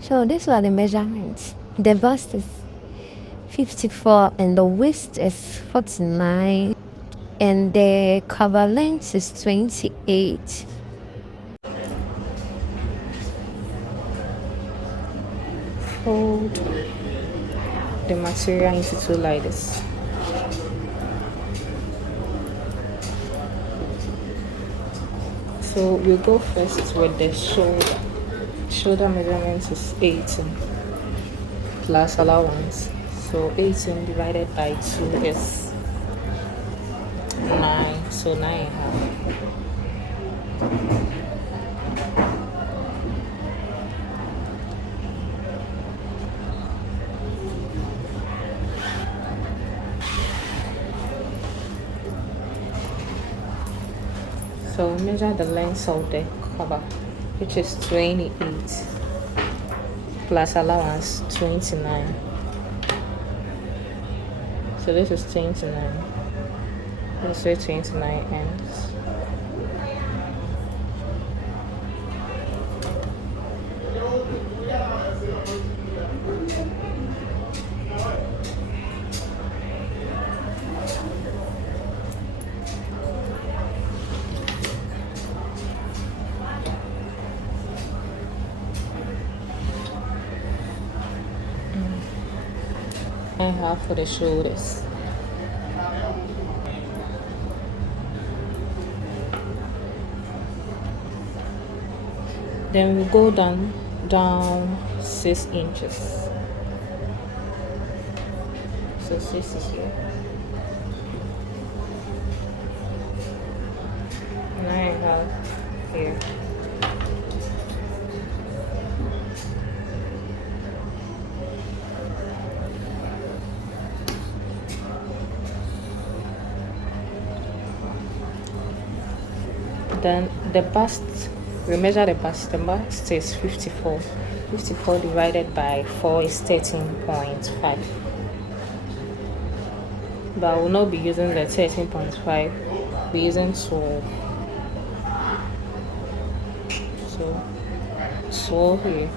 So these were the measurements. The bust is 54 and the waist is 49 and the cover length is 28. Fold the material into two like this. So we'll go first with the shoulder. Shoulder measurement is 18 plus allowance. So 18 divided by 2 is 9. So 9.5. So measure the length of the cover, which is 28 plus allowance 29. So this is 29. Let's say 29 ends. And half for the shoulders. Then we go down 6 inches. So 6 is here. 9.5 here. Then the bust, we measure the bust. The bust is 54. 54 divided by 4 is 13.5. But I will not be using the 13.5. We're using 12. So 12 here.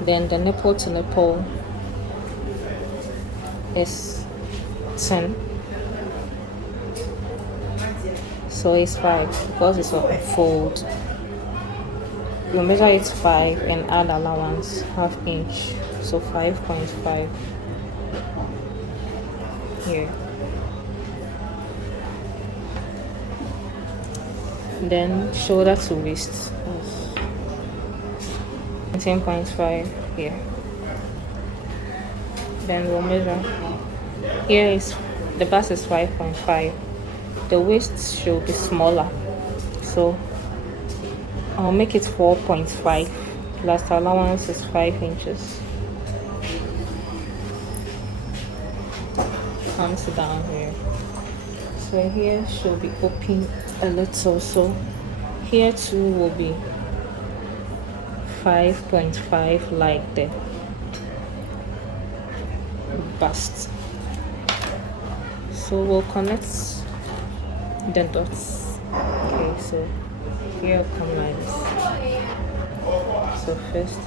Then the nipple to nipple is 10. So it's 5 because it's a fold. You measure it 5 and add allowance half inch. So 5.5 here. Then shoulder to waist 10.5 here. Then we'll measure. Here is the bust is 5.5. The waist should be smaller, so I'll make it 4.5 plus allowance is 5 inches. Comes down here. So here should be open a little, so here too will be 5.5 like the bust. So we'll connect the dots. Okay, so here will come like this. So first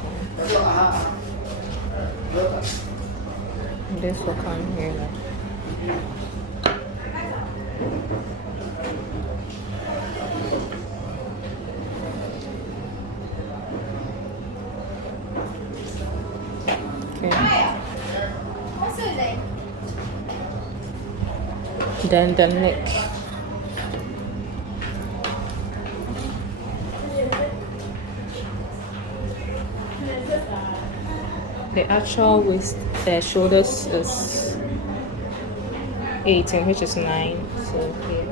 this will come here like. Okay. Then the neck. The actual waist, the shoulders is 18, which is 9. So here.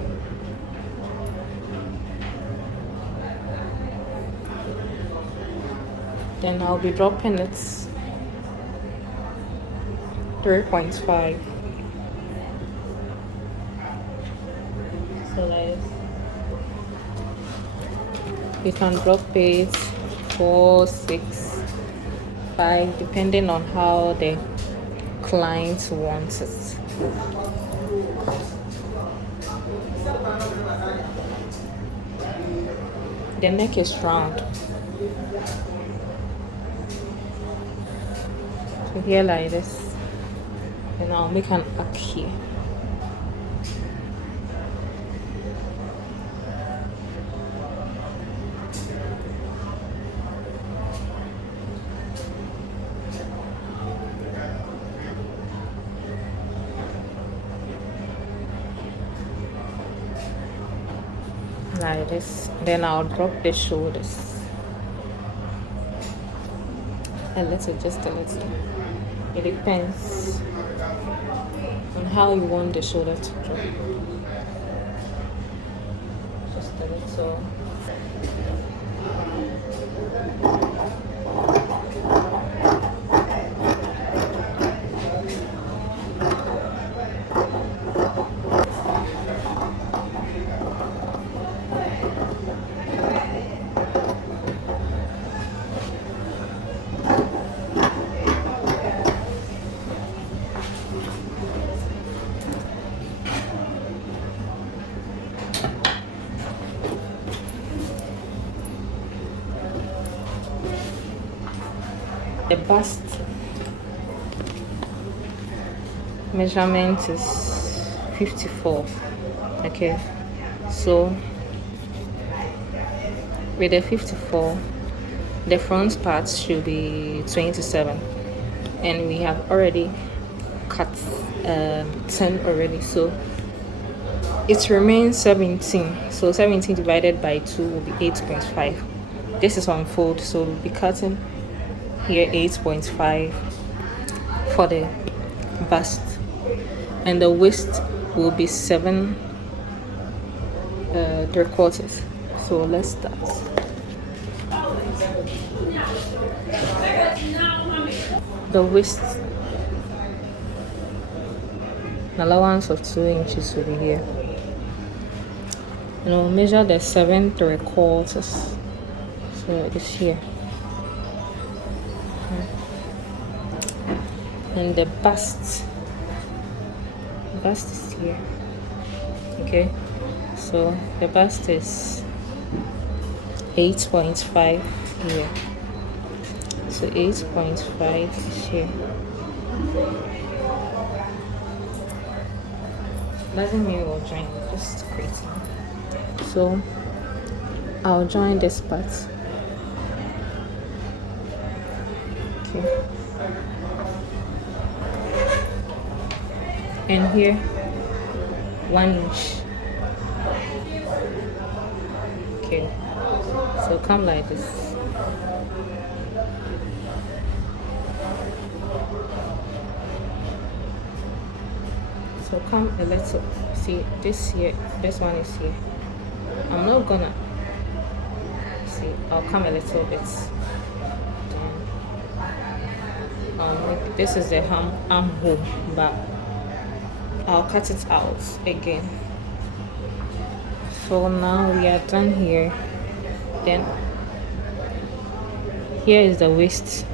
Then I'll be dropping it 3.5. So like this. You can drop it 4, 6, 5, depending on how the client wants it. The neck is round. So here like this, and I'll make an arc here. Like this. Then I'll drop the shoulders a little, just a little. It depends on how you want the shoulder to drop. Just a little. The bust measurement is 54. Okay, so with the 54, the front part should be 27, and we have already cut 10 already, so it remains 17. So 17 divided by 2 will be 8.5. This is on fold, so we'll be cutting here 8.5 for the bust, and the waist will be 7 3/4. So let's start. The waist, an allowance of 2 inches will be here, and we'll measure the 7 3/4, so it's here. And the bust is here. Okay, so the bust is 8.5 here, so 8.5 is here. Doesn't mean we'll join, just creating. So I'll join this part. Okay, and here 1 inch. Okay, so come like this. So come a little. See this here, this one is here. I'm not gonna see, I'll come a little bit. Then this is the armhole, but I'll cut it out again. So now we are done here. Then here is the waist.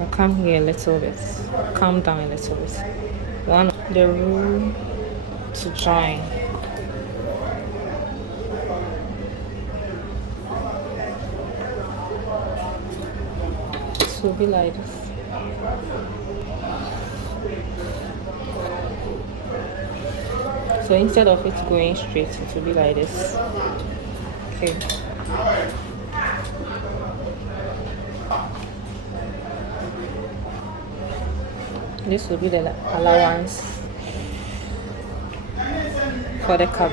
I'll come here a little bit, come down a little bit. One, the rule to join. It will be like this. So instead of it going straight, it will be like this. Okay. This will be the allowance for the cup.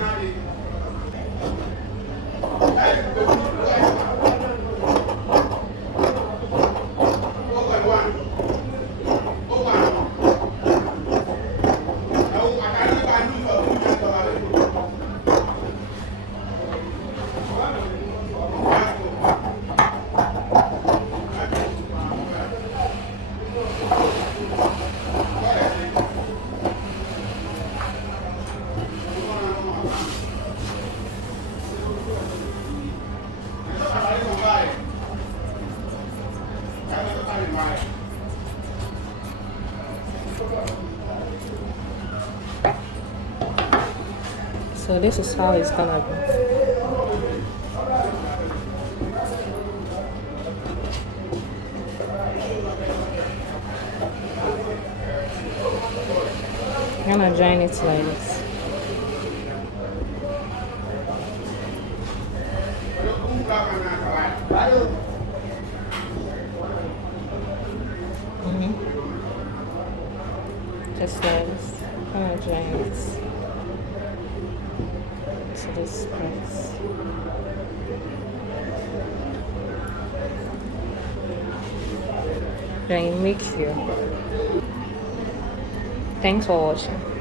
So this is how it's gonna be. and join it like this. Just like this. And join it to this place. Then you make your. Thanks for watching.